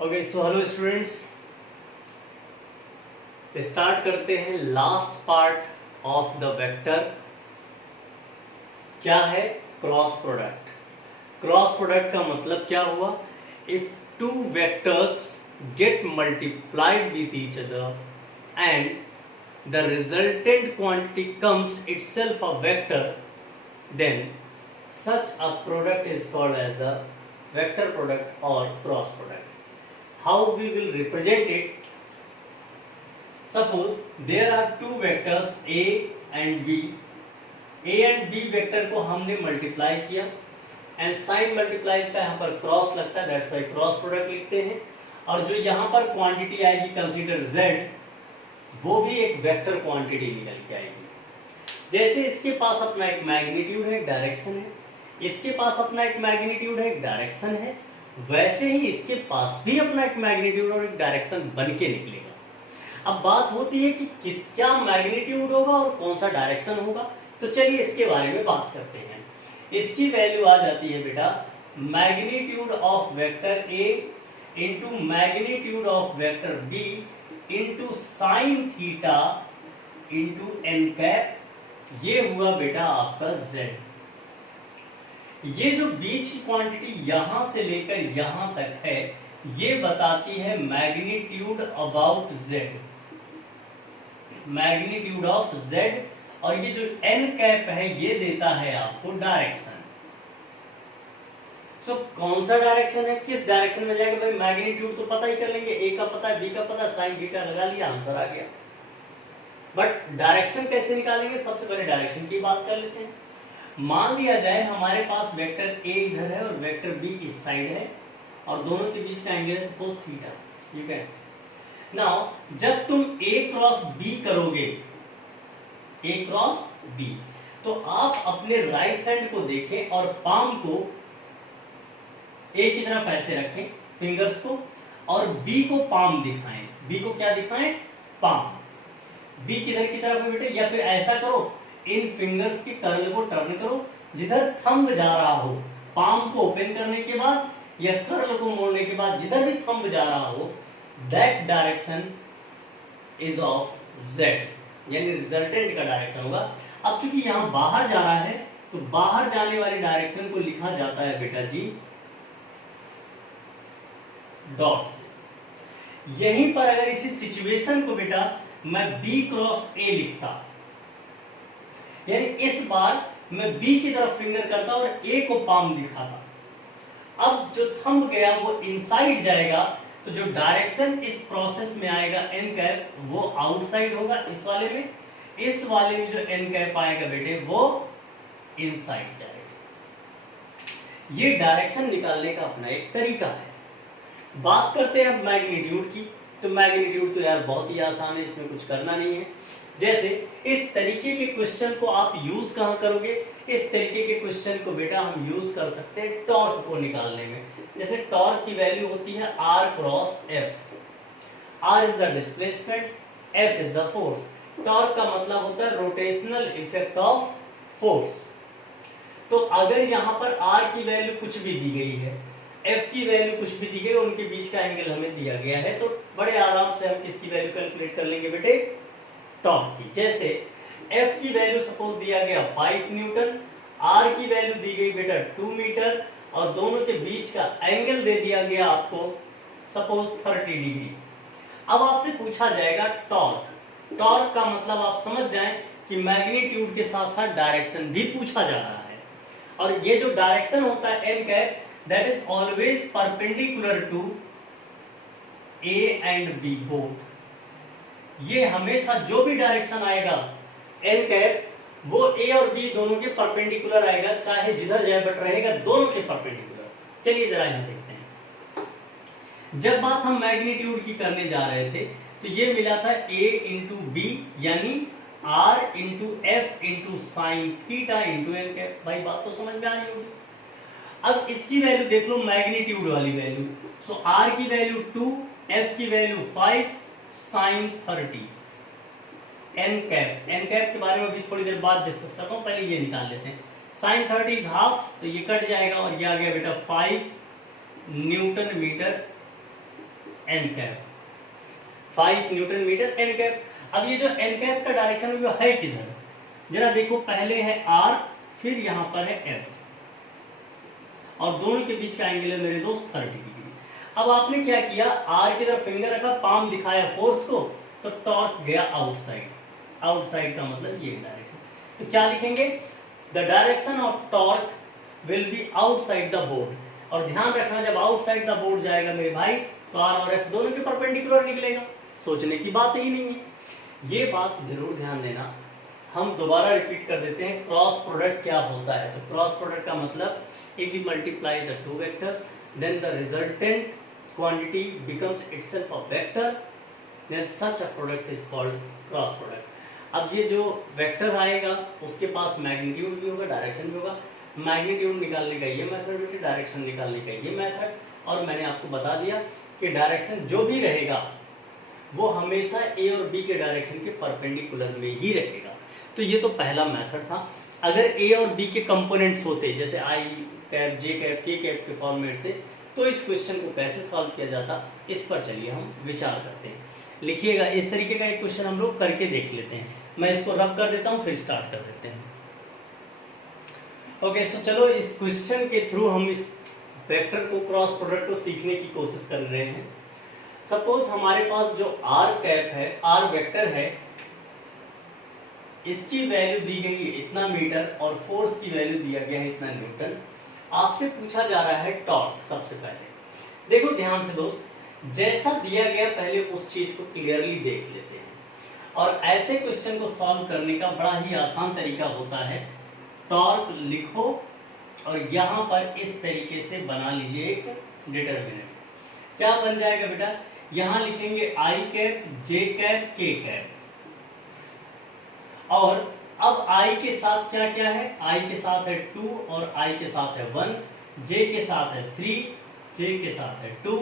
Okay so hello students, start करते हैं last part of the vector. क्या है? Cross product. क्रॉस प्रोडक्ट का मतलब क्या हुआ? If two vectors get multiplied with each other and the resultant quantity comes itself a vector, then such a product is called as a vector product or cross product. How we will represent it? Suppose there are two vectors a and b. a and b vector को हमने multiply किया and sign multiply का यहाँ पर cross लगता है, that's why cross product लिखते हैं। और जो यहाँ पर क्वांटिटी आएगी कंसीडर z, वो भी एक वेक्टर क्वांटिटी निकल के आएगी। जैसे इसके पास अपना एक मैग्नीट्यूड है, डायरेक्शन है, इसके पास अपना एक मैग्नीट्यूड है, डायरेक्शन है, वैसे ही इसके पास भी अपना एक मैग्नीट्यूड और एक डायरेक्शन बन के निकलेगा। अब बात होती है कि क्या मैग्नीट्यूड होगा और कौन सा डायरेक्शन होगा, तो चलिए इसके बारे में बात करते हैं। इसकी वैल्यू आ जाती है बेटा magnitude of vector A into magnitude of vector B into sine theta into n cap. ये हुआ बेटा आपका z। ये जो बीच की क्वांटिटी यहां से लेकर यहां तक है, ये बताती है magnitude about z, magnitude of z। और ये जो n कैप है ये देता है आपको डायरेक्शन। सो कौन सा डायरेक्शन है, किस डायरेक्शन में जाएगा भाई? मैग्नीट्यूड तो पता ही कर लेंगे, a का पता है, b का पता है, साइन थीटा लगा लिया, आंसर आ गया। बट डायरेक्शन कैसे निकालेंगे? सबसे पहले डायरेक्शन की बात कर लेते हैं। मान लिया जाए हमारे पास वेक्टर a इधर है और वेक्टर b इस साइड है और दोनों के बीच का एंगल है सपोज थीटा, ठीक है। नाउ जब तुम a क्रॉस b करोगे, a क्रॉस b, तो आप अपने राइट हैंड को देखें और पाम को a की तरफ ऐसे रखें, फिंगर्स को, और b को पाम दिखाएं। b को क्या दिखाएं? पाम। b किधर की तरफ है बेटे? या फिर ऐसा करो, इन फिंगर्स के कर्ल को टर्न करो, जिधर थंब जा रहा हो, पाम को ओपन करने के बाद या कर्ल को मोड़ने के बाद जिधर भी थंब जा रहा हो, that direction is of z, यानी रिजल्टेंट का डायरेक्शन होगा। अब चूंकि यहां बाहर जा रहा है तो बाहर जाने वाले डायरेक्शन को लिखा जाता है बेटा जी डॉट से। यहीं पर अगर इसी सिचुएशन को बेटा मैं b क्रॉस a लिखता, यानी इस बार मैं b की तरफ फिंगर करता और a को पाम दिखाता। अब जो थंब गया वो इनसाइड जाएगा, तो जो डायरेक्शन इस प्रोसेस में आएगा n कैप, वो आउटसाइड होगा इस वाले में। इस वाले में जो n कैप आएगा बेटे वो इनसाइड जाएगा। ये डायरेक्शन निकालने का अपना एक तरीका है। बात करते हैं अब मैग्नीट्यूड की। तो मैग्नीट्यूड तो यार बहुत ही आसान है, इसमें कुछ करना नहीं है। जैसे इस तरीके के क्वेश्चन को आप यूज कहां करोगे? इस तरीके के क्वेश्चन को बेटा हम यूज कर सकते हैं टॉर्क को निकालने में। जैसे टॉर्क की वैल्यू होती है r cross f। r is the displacement, f is the force. Torque का मतलब होता है रोटेशनल इफेक्ट ऑफ फोर्स। तो अगर यहां पर r की वैल्यू कुछ भी दी गई है, f की वैल्यू कुछ भी दी गई, उनके बीच का एंगल हमें दिया गया है, तो बड़े आराम से हम किसकी वैल्यू कैलकुलेट कर लेंगे बेटे? टॉर्क की। जैसे f की वैल्यू सपोज दिया गया 5 न्यूटन, r की वैल्यू दी गई बेटा 2 मीटर, और दोनों के बीच का एंगल दे दिया गया आपको सपोज 30 डिग्री। अब आपसे पूछा जाएगा टॉर्क। टॉर्क का मतलब आप समझ जाएं कि मैग्नीट्यूड के साथ साथ डायरेक्शन भी पूछा जा रहा है। और ये जो डायरेक्शन होता है n cap, that is always perpendicular to A and B both। ये हमेशा जो भी डायरेक्शन आएगा n कैप, वो A और B दोनों के परपेंडिकुलर आएगा, चाहे जिधर जाए बट रहेगा दोनों के परपेंडिकुलर। चलिए जरा यहां देखते हैं। जब बात हम मैग्नीट्यूड की करने जा रहे थे तो ये मिला था A इंटू बी, यानी R into F into sine theta into n cap. भाई बात तो समझ में आ रही होगी। अब इसकी वैल्यू देख लो, मैग्नीट्यूड वाली वैल्यू। सो r की वैल्यू 2, f की वैल्यू 5, साइन 30, n कैप के बारे में भी थोड़ी देर बाद डिस्कस करता हूं, पहले ये निकाल लेते हैं। साइन 30 इज हाफ, तो ये कट जाएगा और ये आ गया बेटा 5 newton metre n cap, 5 newton metre n cap. अब ये जो एन कैप का डायरेक्शन वो है किधर, जरा देखो, पहले है आर, फिर यहाँ पर है एफ, और दोनों के बीच का एंगल है मेरे दोस्त 30 डिग्री। अब आपने क्या किया, आर की तरफ फिंगर रखा, पाम दिखाया फोर्स को, तो टॉर्क गया आउटसाइड। आउटसाइड का मतलब ये डायरेक्शन, तो क्या लिखेंगे, the direction of torque will be outside the board. और ध्यान रखना, जब आउटसाइड द बोर्ड जाएगा मेरे भाई, तो आर और एफ दोनों के परपेंडिकुलर निकलेगा, सोचने की बात ही नहीं है। ये बात जरूर ध्यान देना। हम दोबारा रिपीट कर देते हैं, क्रॉस प्रोडक्ट क्या होता है। तो क्रॉस प्रोडक्ट का मतलब, if we multiply the two vectors then the resultant quantity becomes itself a vector, then such a product is called cross product. अब ये जो वेक्टर आएगा उसके पास मैग्नीट्यूड भी होगा, डायरेक्शन भी होगा। मैग्नीट्यूड निकालने का ये मेथड बेटे, डायरेक्शन निकालने का ये मेथड, और मैंने आपको बता दिया कि डायरेक्शन जो भी रहेगा वो हमेशा ए और बी के डायरेक्शन के परपेंडिकुलर में ही रहेगा। तो ये तो पहला मेथड था। अगर ए और बी के कंपोनेंट्स होते, जैसे आई कैप, जे कैप, के कैप के फॉर्मेट थे, तो इस क्वेश्चन को कैसे सॉल्व किया जाता, इस पर चलिए हम विचार करते हैं। लिखिएगा, इस तरीके का एक क्वेश्चन हम लोग करके देख लेते हैं। मैं इसको रब कर देता हूँ, फिर स्टार्ट कर देते हैं। ओके, सो चलो इस क्वेश्चन के थ्रू हम इस वेक्टर को, क्रॉस प्रोडक्ट को सीखने की कोशिश कर रहे हैं। सपोज हमारे पास जो आर कैप है, आर वेक्टर है, इसकी वैल्यू दी गई है इतना मीटर और फोर्स की वैल्यू दिया गया है इतना न्यूटन। आपसे पूछा जा रहा है टॉर्क। सबसे पहले देखो ध्यान से दोस्त, जैसा दिया गया पहले उस चीज को क्लियरली देख लेते हैं। और ऐसे क्वेश्चन को सॉल्व करने का बड़ा ही आसान तरीका होता है, टॉर्क लिखो और यहाँ पर इस तरीके से बना लीजिए एक डिटरमिनेंट। क्या बन जाएगा बेटा, यहाँ लिखेंगे आई कैप, जे कैप, के कैप, और अब i के साथ क्या क्या है, i के साथ है 2 और i के साथ है 1, j के साथ है 3, j के साथ है 2,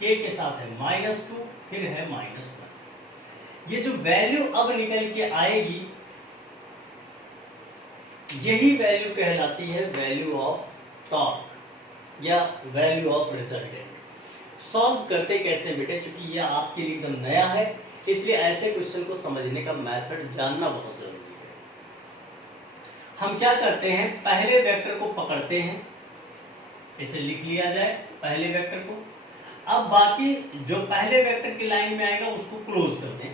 k के साथ है -2, फिर है -1। ये जो वैल्यू अब निकल के आएगी, यही वैल्यू कहलाती है वैल्यू ऑफ टॉर्क या वैल्यू ऑफ रिजल्टेंट। सॉल्व करते कैसे बेटे, क्योंकि ये आपके लिए एकदम नया है, इसलिए ऐसे क्वेश्चन को समझने का मेथड जानना बहुत जरूरी है। हम क्या करते हैं, पहले वेक्टर को पकड़ते हैं, इसे लिख लिया जाए पहले वेक्टर को। अब बाकी जो पहले वेक्टर की लाइन में आएगा उसको क्लोज कर दें,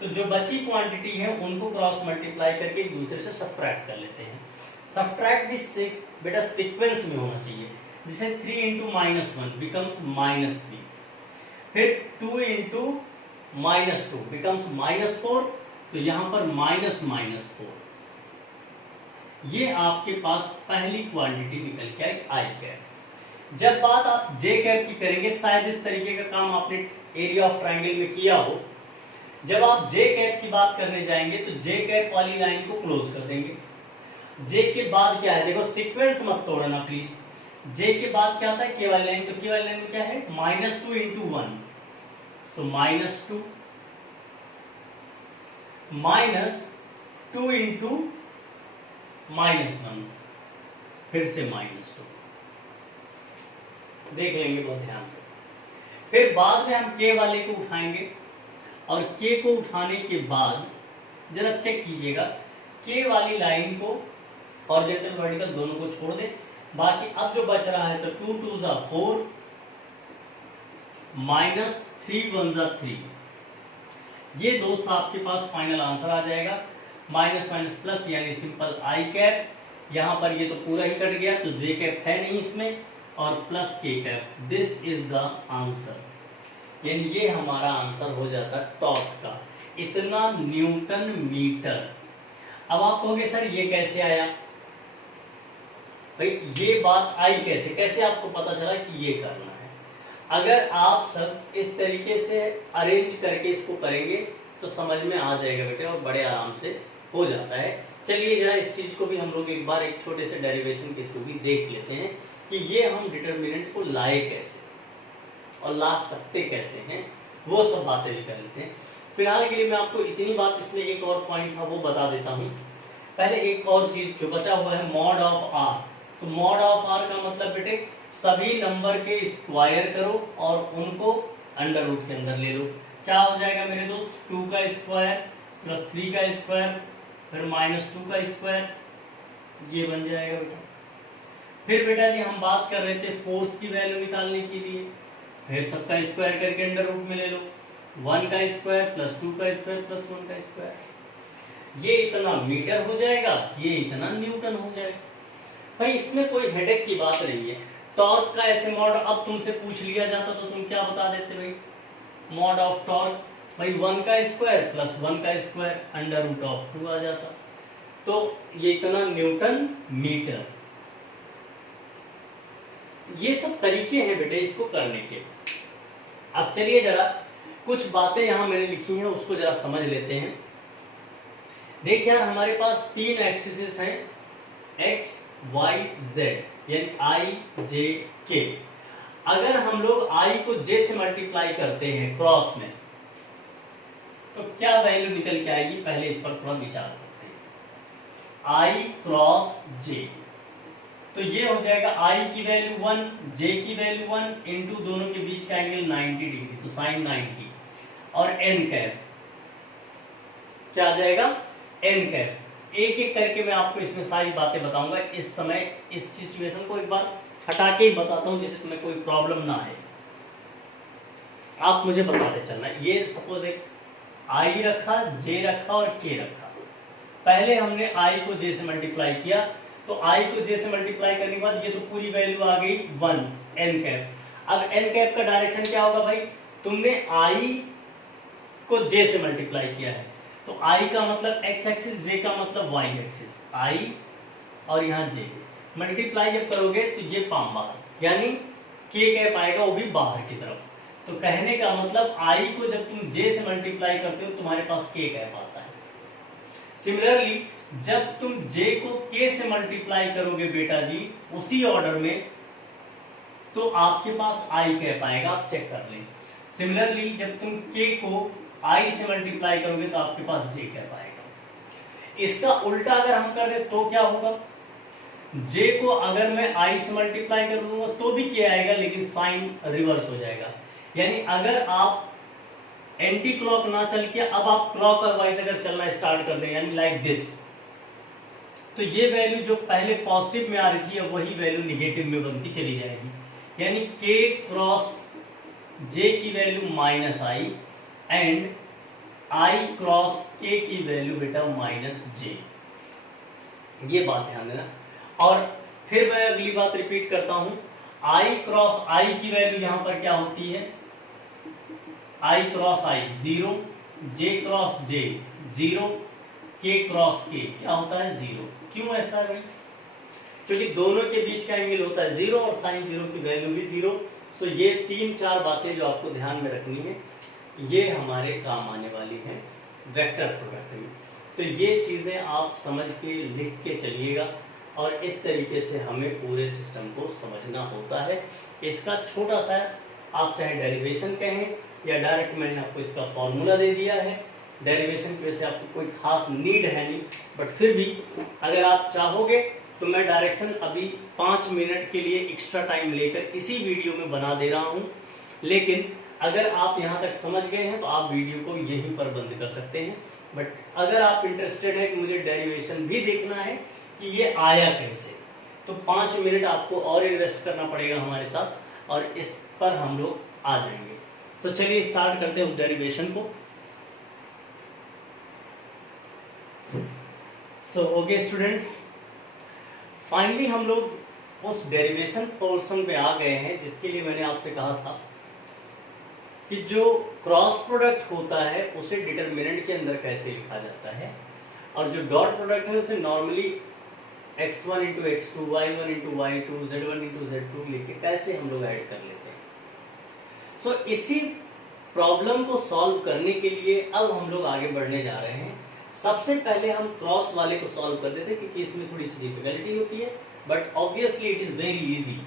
तो जो बची क्वांटिटी है उनको क्रॉस मल्टीप्लाई करके एक दूसरे से सब्ट्रैक्ट कर लेते हैं। सब्ट्रैक्ट भी बेटा सीक्वेंस में होना चाहिए, जिसे 3 × -1 बिकम्स -3, फिर 2 × -2 बिकम्स -4, तो यहाँ पर -4। ये आपके पास पहली क्वांटिटी निकल के आई आई कैप। जब बात आप जे कैप की करेंगे, शायद इस तरीके का काम आपने एरिया ऑफ ट्रायंगल में किया हो। जब आप जे कैप की बात करने जाएंगे तो जे कैप वाली लाइन को क्लोज कर देंगे। जे के बाद क्या है, देखो सीक्वेंस मत तोड़ना प्लीज। जे के बाद क्या आता है, के वाली लाइन, तो के वाली लाइन में क्या है, -2 × 1, सो -2, -2 × -1, फिर से -2। देख लेंगे बहुत ध्यान से। फिर बाद में हम के वाले को उठाएंगे, और के को उठाने के बाद जरा चेक कीजिएगा, के वाली लाइन को हॉरिजॉन्टल वर्टिकल दोनों को छोड़ दें। बाकी अब जो बच रहा है, तो 2 × 2 = 4, -3 × 1 = 3। ये दोस्त आपके पास फाइनल आंसर आ जाएगा। माइनस माइनस प्लस यानी सिंपल आई कैप, यहाँ पर ये तो पूरा ही कट गया, तो जे कैप है नहीं इसमें, और प्लस के cap. This is the answer, यानी ये हमारा आंसर हो जाता टॉर्क का, इतना न्यूटन मीटर। अब आप कहोगे सर ये कैसे आया, भाई ये बात आई कैसे, कैसे आपको पता चला कि ये करना है। अगर आप सब इस तरीके से अरेंज करके इसको करेंगे तो समझ में आ जाएगा बेटे, और बड़े आराम से हो जाता है। चलिए जरा इस चीज को भी हम लोग एक बार एक छोटे से डेरिवेशन के थ्रू भी देख लेते हैं कि ये हम डिटरमिनेंट को लाए कैसे और ला सकते कैसे हैं, वो सब बातें भी कर लेते हैं। फिलहाल के लिए मैं आपको इतनी बात, इसमें एक और पॉइंट था वो बता देता हूँ। पहले एक और चीज जो बचा हुआ है, मॉड ऑफ आर। तो मॉड ऑफ आर का मतलब बेटे सभी नंबर के स्क्वायर करो और उनको अंडर रूट के अंदर ले लो, क्या हो जाएगा मेरे दोस्त, 2 का स्क्वायर प्लस 3 का स्क्वायर फिर माइनस 2 का स्क्वायर, ये बन जाएगा बेटा। फिर बेटा जी हम बात कर रहे थे फोर्स की वैल्यू निकालने के लिए, फिर सबका स्क्वायर करके अंडर रूट में ले लो, 1 का स्क्वायर प्लस 2 का स्क्वायर प्लस 1 का स्क्वायर, ये इतना मीटर हो जाएगा, ये इतना न्यूटन हो जाएगा। भाई इसमें कोई हेडेक की बात नहीं है। टॉर्क का ऐसे मॉड अब तुमसे पूछ लिया जाता तो तुम क्या बता देते भाई, मॉड ऑफ टॉर्क, भाई 1 का स्क्वायर प्लस 1 का स्क्वायर अंडर रूट ऑफ 2 आ जाता, तो ये इतना न्यूटन मीटर। ये सब तरीके हैं बेटे इसको करने के। अब चलिए जरा कुछ बातें यहां मैंने लिखी हैं उसको जरा समझ लेते हैं। देख यार हमारे पास 3 एक्सिस हैं, x y z यानी i j k। अगर हम लोग i को j से मल्टीप्लाई करते हैं क्रॉस में तो क्या वैल्यू निकल के आएगी, पहले इस पर थोड़ा विचार करते हैं। i क्रॉस j, तो ये हो जाएगा i की वैल्यू 1 j की वैल्यू 1 इंटू दोनों के बीच का एंगल 90 डिग्री, तो साइन 90, और n कैप क्या आ जाएगा, n कैप। एक एक करके मैं आपको इसमें सारी बातें बताऊंगा। इस समय इस सिचुएशन को एक बार हटा के ही बताता हूं जिससे तुम्हें कोई प्रॉब्लम ना आए, आप मुझे बताते चलना। ये सपोज एक i रखा, j रखा और k रखा। पहले हमने i को j से मल्टीप्लाई किया, तो i को j से मल्टीप्लाई करने के बाद ये तो पूरी वैल्यू आ गई 1 n कैप। अब n कैप का डायरेक्शन क्या होगा भाई, तुमने i को j से मल्टीप्लाई किया है तो i का मतलब x एक्सिस, j का मतलब y एक्सिस, i और यहाँ j मल्टीप्लाई जब करोगे तो ये पाम बाहर, यानी k कैप आएगा वो भी बाहर की तरफ। तो कहने का मतलब i को जब तुम j से मल्टीप्लाई करते हो तुम्हारे पास k कैप आता है। सिमिलरली जब तुम j को k से मल्टीप्लाई करोगे बेटा जी उसी ऑर्डर में, तो आपके पास i कैप आएगा, आप चेक कर लें। सिमिलरली जब तुम k को i से मल्टीप्लाई करोगे तो आपके पास j कैप आएगा। इसका उल्टा अगर हम कर दे तो क्या होगा, j को अगर मैं i से मल्टीप्लाई कर दूंगा तो भी k आएगा, लेकिन साइन रिवर्स हो जाएगा। यानी अगर आप एंटी क्लॉक ना चल के अब आप क्लॉक वाइज अगर चलना स्टार्ट कर दें, यानी लाइक दिस, तो ये वैल्यू जो पहले पॉजिटिव में आ रही थी अब वही वैल्यू निगेटिव में बनती चली जाएगी। यानी k क्रॉस j की value minus i and i cross k की वैल्यू बेटा माइनस j। ये बात ध्यान देना। और फिर मैं अगली बात रिपीट करता हूं, i क्रॉस i की वैल्यू यहां पर क्या होती है, i cross i 0, j cross j 0, k cross k क्या होता है 0। क्यों ऐसा है, क्योंकि दोनों के बीच का एंगल होता है 0 और साइन 0 की वैल्यू भी 0। सो ये 3-4 बातें जो आपको ध्यान में रखनी है, ये हमारे काम आने वाली हैं वेक्टर प्रोडक्ट में। तो ये चीज़ें आप समझ के लिख के चलिएगा, और इस तरीके से हमें पूरे सिस्टम को समझना होता है। इसका छोटा सा आप चाहे डेरिवेशन कहें या डायरेक्ट मैंने आपको इसका फॉर्मूला दे दिया है। डेरिवेशन की वजह से आपको कोई खास नीड है नहीं, बट फिर भी अगर आप चाहोगे तो मैं डायरेक्शन अभी 5 मिनट के लिए एक्स्ट्रा टाइम लेकर इसी वीडियो में बना दे रहा हूँ। लेकिन अगर आप यहाँ तक समझ गए हैं तो आप वीडियो को यहीं पर बंद कर सकते हैं। बट अगर आप इंटरेस्टेड है कि मुझे डेरिवेशन भी देखना है कि ये आया कैसे, तो 5 मिनट आपको और इन्वेस्ट करना पड़ेगा हमारे साथ, और इस पर हम लोग आ जाएंगे। तो चलिए स्टार्ट करते हैं उस डेरिवेशन को। सो ओके स्टूडेंट्स, फाइनली हम लोग उस डेरिवेशन पोर्शन पे आ गए हैं जिसके लिए मैंने आपसे कहा था कि जो क्रॉस प्रोडक्ट होता है उसे डिटरमिनेंट के अंदर कैसे लिखा जाता है, और जो डॉट प्रोडक्ट है उसे normally x1 into x2, y1 into y2, z1 into z2 लेके कैसे हम लोग ऐड कर लेते हैं। सो इसी प्रॉब्लम को सॉल्व करने के लिए अब हम लोग आगे बढ़ने जा रहे हैं। सबसे पहले हम क्रॉस वाले को सॉल्व कर देते हैं क्योंकि इसमें थोड़ी सी डिफिकल्टी होती है, but obviously it is very easy.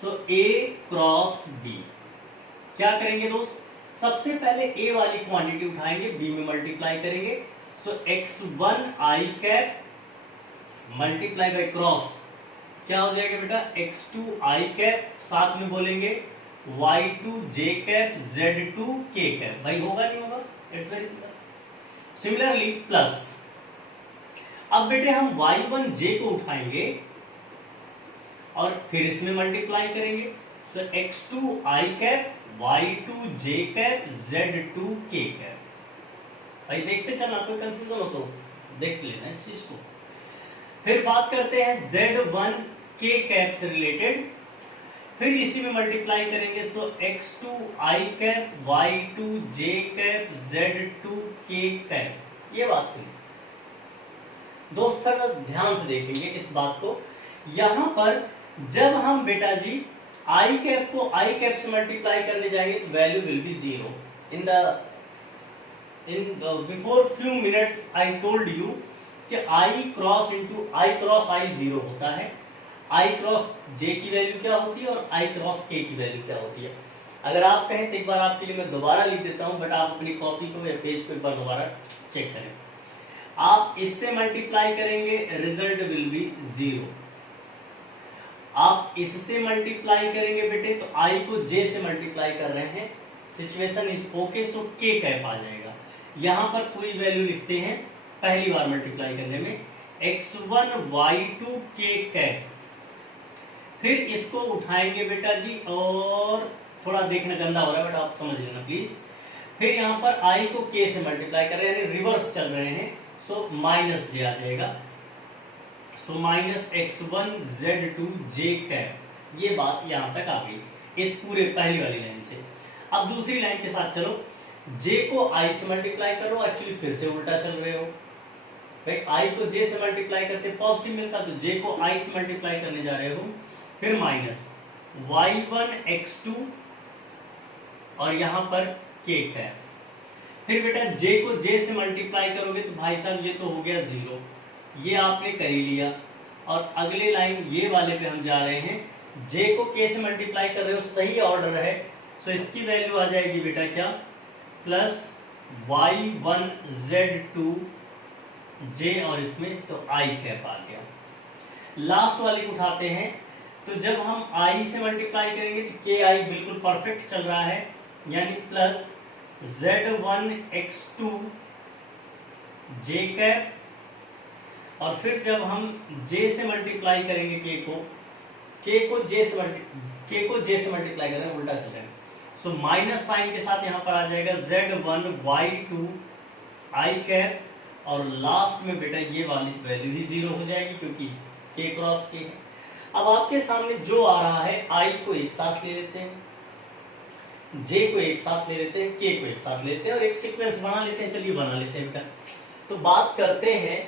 So a cross b क्या करेंगे दोस्त, सबसे पहले a वाली क्वांटिटी उठाएंगे, b में मल्टीप्लाई करेंगे। सो x1 i cap multiply by cross क्या हो जाएगा बेटा x2 i कैप, साथ में बोलेंगे y2 j cap z2 k cap. भाई होगा नहीं होगा? It's very simple. Similarly plus, अब बेटे हम y1 j को उठाएंगे और फिर इसमें मल्टीप्लाई करेंगे। सो x2 i cap y2 j cap z2 k cap. भाई देखते चलना, कोई कंफ्यूजन हो तो देख लेना इस चीज को। फिर बात करते हैं z1 k कैप से रिलेटेड, फिर इसी में मल्टीप्लाई करेंगे। सो x2 i cap y2 j cap z2 k cap. ये बात फिनिश। दोस्त थोड़ा ध्यान से देखेंगे इस बात को। यहां पर जब हम बेटा जी i कैप को i कैप से मल्टीप्लाई करने जाएंगे तो value will be zero. Before few minutes I told you कि i cross into i cross i zero होता है, i क्रॉस j की वैल्यू क्या होती है और i क्रॉस k की वैल्यू क्या होती है। अगर आप कहें तो एक बार आपके लिए मैं दोबारा लिख देता हूं, बट आप अपनी कॉपी को या पेज को एक बार दोबारा चेक करें। आप इससे मल्टीप्लाई करेंगे, रिजल्ट विल बी जीरो। आप इससे मल्टीप्लाई करेंगे बेटे तो i को j से मल्टीप्लाई कर रहे हैं, situation is okay, so k cap आ जाएगा। यहां पर पूरी वैल्यू लिखते हैं पहली बार मल्टीप्लाई करने में, x1 y2 k कैप। फिर इसको उठाएंगे बेटा जी, और थोड़ा देखना गंदा हो रहा है बट आप समझ लेना प्लीज। फिर यहाँ पर i को k से मल्टीप्लाई कर रहे हैं, यानी रिवर्स चल रहे हैं, सो माइनस j आ जाएगा। So minus x1 z2 j cap. ये बात यहाँ तक आ गई इस पूरे पहली वाली लाइन से। अब दूसरी लाइन के साथ चलो, j को i से मल्टीप्लाई करो, एक्चुअली फिर से उल्टा चल रहे हो भाई। i को j से मल्टीप्लाई करते पॉजिटिव मिलता, तो j को i से मल्टीप्लाई करने जा रहे हो। फिर माइनस y1 x2 और यहाँ पर k कैप। फिर बेटा j को j से मल्टीप्लाई करोगे तो भाई साहब ये तो हो गया जीरो, ये आपने कर ही लिया। और अगले लाइन ये वाले पे हम जा रहे हैं, j को k से मल्टीप्लाई कर रहे हो, सही ऑर्डर है। सो इसकी वैल्यू आ जाएगी बेटा क्या, प्लस y1 z2 j, और इसमें तो i कैप आ गया। लास्ट वाले को उठाते हैं, तो जब हम i से मल्टीप्लाई करेंगे तो ki बिल्कुल परफेक्ट चल रहा है, यानी plus z1 x2 j cap. और फिर जब हम j से मल्टीप्लाई करेंगे k को j से मल्टीप्लाई करेंगे, उल्टा चल रहा है। सो माइनस साइन के साथ यहाँ पर आ जाएगा z1 y2 i कैप, और लास्ट में बेटा ये वाली वैल्यू ही जीरो हो जाएगी क्योंकि k क्रॉस k है। अब आपके सामने जो आ रहा है, i को एक साथ ले लेते हैं, j को एक साथ ले लेते हैं, k को एक साथ लेते हैं और एक सीक्वेंस बना लेते हैं। चलिए बना लेते हैं बेटा। तो बात करते हैं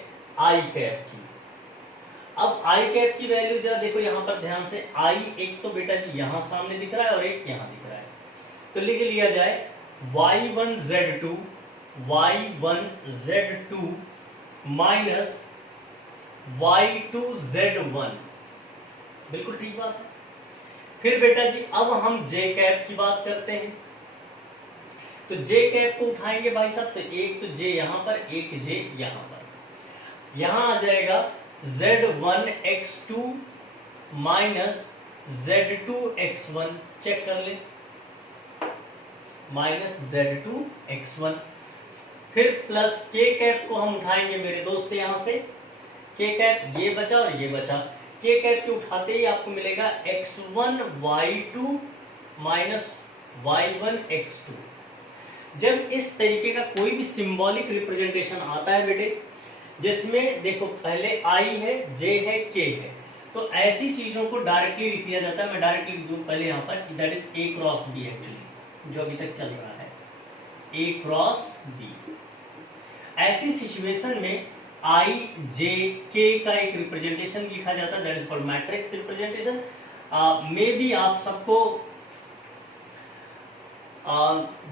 i कैप की। अब i कैप की वैल्यू जरा देखो यहाँ पर ध्यान से, i एक तो बेटा जी यहाँ सामने दिख रहा है और एक यहाँ दिख रहा है, तो लिख लिया जाए y1 z2 minus y2 z1। बिल्कुल ठीक बात है। फिर बेटा जी अब हम j कैप की बात करते हैं, तो j कैप को उठाएंगे भाई साहब, तो एक तो j यहाँ पर, एक j यहाँ पर, यहाँ आ जाएगा z1 x2 minus z2 x1। Check कर ले, माइनस z2 x1। फिर प्लस k कैप को हम उठाएंगे मेरे दोस्त यहाँ से, k कैप ये बचा और ये बचा, k कैप के उठाते ही आपको मिलेगा x1 y2 minus y1 x2। जब इस तरीके का कोई भी सिंबॉलिक रिप्रेजेंटेशन आता है बेटे, जिसमें देखो पहले i है, j है, k है, तो ऐसी चीजों को डायरेक्टली लिख दिया जाता है। मैं डायरेक्टली लिख दूं पहले यहाँ पर, that is a cross b, actually जो अभी तक चल रहा है a क्रॉस b। ऐसी सिचुएशन में i j k का एक रिप्रेजेंटेशन लिखा जाता है, that is called matrix representation. May be आप सबको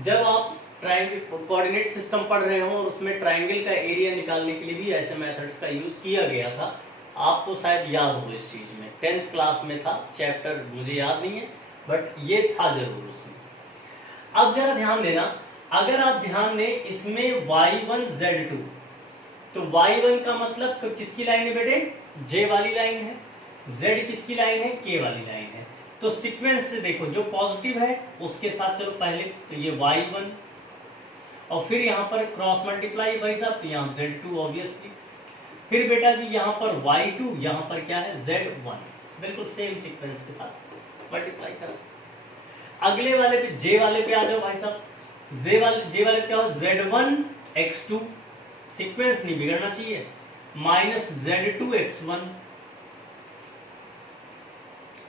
जब आप ट्रायंगल कोऑर्डिनेट सिस्टम पढ़ रहे हो और उसमें ट्रायंगल का एरिया निकालने के लिए भी ऐसे मेथड्स का यूज किया गया था, आपको शायद याद हो इस चीज में, 10th क्लास में था, चैप्टर मुझे याद नहीं है बट ये था जरूर उसमें। अब जरा ध्यान देना, अगर आप ध्यान दें इसमें y1 z2, तो y1 का मतलब किसकी लाइन है बेटे, j वाली लाइन है, z किसकी लाइन है, k वाली लाइन है। तो सीक्वेंस से देखो, जो पॉजिटिव है उसके साथ चलो पहले, तो ये y1 और फिर यहाँ पर क्रॉस मल्टीप्लाई भाई साहब, तो यहाँ z2 ऑब्वियसली, फिर बेटा जी यहाँ पर y2, यहाँ पर क्या है z1, बिल्कुल सेम सीक्वेंस के साथ मल्टीप्लाई करो। अगले वाले पे जे वाले पे आ जाओ भाई साहब, जे वाले क्या हो, z1 x2, सीक्वेंस नहीं बिगड़ना चाहिए, minus z2 x1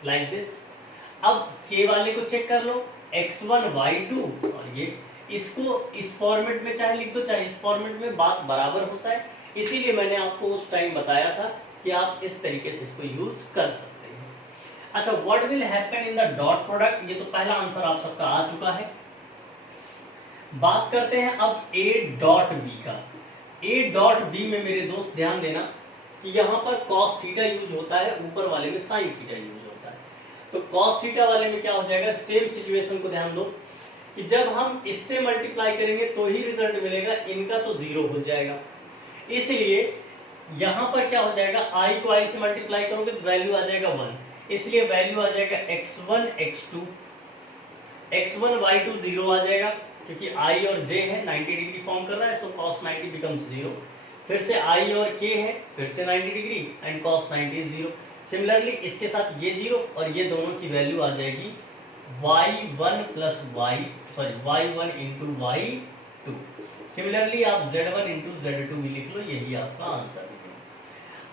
like this. अब के वाले को चेक कर लो, x1 y2, और ये इसको इस फॉर्मेट में चाहे लिख दो चाहे इस फॉर्मेट में, बात बराबर होता है। इसीलिए मैंने आपको उस टाइम बताया था कि आप इस तरीके से इसको यूज कर सकते हैं। अच्छा, what will happen in the dot product, ये तो पहला आंसर आप सबका आ चुका है। बात करते हैं अब a डॉट बी का। a डॉट बी में मेरे दोस्त ध्यान देना कि यहाँ पर cos थीटा यूज होता है, ऊपर वाले में sin थीटा यूज होता है। तो cos थीटा वाले में क्या हो जाएगा, सेम सिचुएशन को ध्यान दो कि जब हम इससे मल्टीप्लाई करेंगे तो ही रिजल्ट मिलेगा, इनका तो जीरो हो जाएगा। इसलिए यहाँ पर क्या हो जाएगा, i को i से मल्टीप्लाई करोगे तो वैल्यू आ जाएगा 1, इसलिए वैल्यू आ जाएगा x1 x2, x1 y2 0 आ जाएगा, क्योंकि i और j है 90 डिग्री फॉर्म कर रहा है, सो cos 90 बिकम्स 0। फिर से i और k है, फिर से 90 degree and cos 90 is 0। Similarly इसके साथ ये 0 और ये दोनों की वैल्यू आ जाएगी y1 plus y1 into y2। Similarly आप z1 इंटू z2 भी लिख लो, यही आपका आंसर है।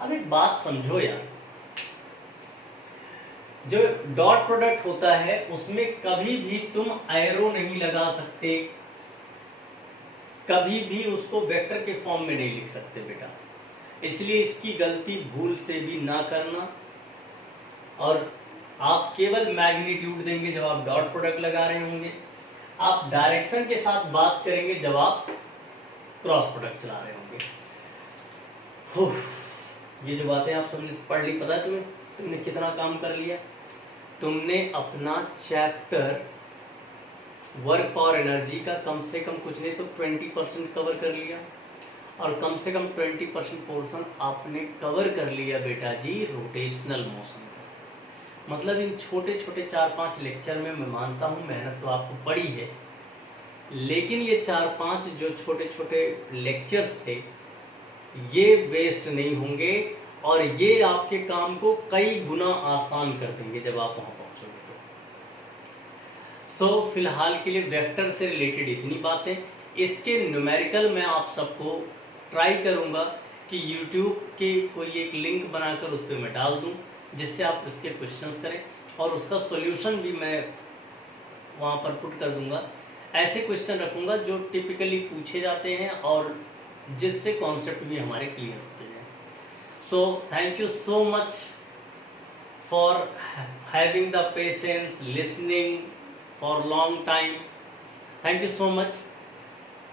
अब एक बात समझो यार, जो डॉट प्रोडक्ट होता है उसमें कभी भी तुम एरो नहीं लगा सकते, कभी भी उसको वेक्टर के फॉर्म में नहीं लिख सकते बेटा, इसलिए इसकी गलती भूल से भी ना करना। और आप केवल मैग्नीट्यूड देंगे जब आप डॉट प्रोडक्ट लगा रहे होंगे, आप डायरेक्शन के साथ बात करेंगे जब आप क्रॉस प्रोडक्ट चला रहे होंगे। ये जो बातें आप सबने पढ़ ली, पता है तुम्हें तुमने कितना काम कर लिया, तुमने अपना चैप्टर वर्क पावर एनर्जी का कम से कम कुछ नहीं तो 20% कवर कर लिया, और कम से कम 20% पोर्शन आपने कवर कर लिया बेटा जी रोटेशनल मोशन का। मतलब इन छोटे छोटे 4-5 लेक्चर में मैं मानता हूँ मेहनत तो आपको पड़ी है, लेकिन ये 4-5 जो छोटे छोटे लेक्चर्स थे ये वेस्ट नहीं होंगे, और ये आपके काम को कई गुना आसान कर देंगे जब आप वहाँ पहुँचोगे तो। सो फिलहाल के लिए वेक्टर से रिलेटेड इतनी बातें। इसके न्यूमेरिकल मैं आप सबको ट्राई करूँगा कि YouTube के कोई एक लिंक बनाकर उस पर मैं डाल दूँ, जिससे आप उसके क्वेश्चंस करें, और उसका सॉल्यूशन भी मैं वहाँ पर पुट कर दूँगा। ऐसे क्वेश्चन रखूँगा जो टिपिकली पूछे जाते हैं और जिससे कॉन्सेप्ट भी हमारे क्लियर होते हैं। So thank you so much for having the patience, listening for long time. Thank you so much.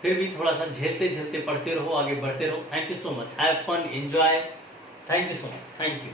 फिर भी थोड़ा सा झेलते झेलते पढ़ते रहो, आगे बढ़ते रहो। Thank you so much. Have fun, enjoy. Thank you so much. Thank you.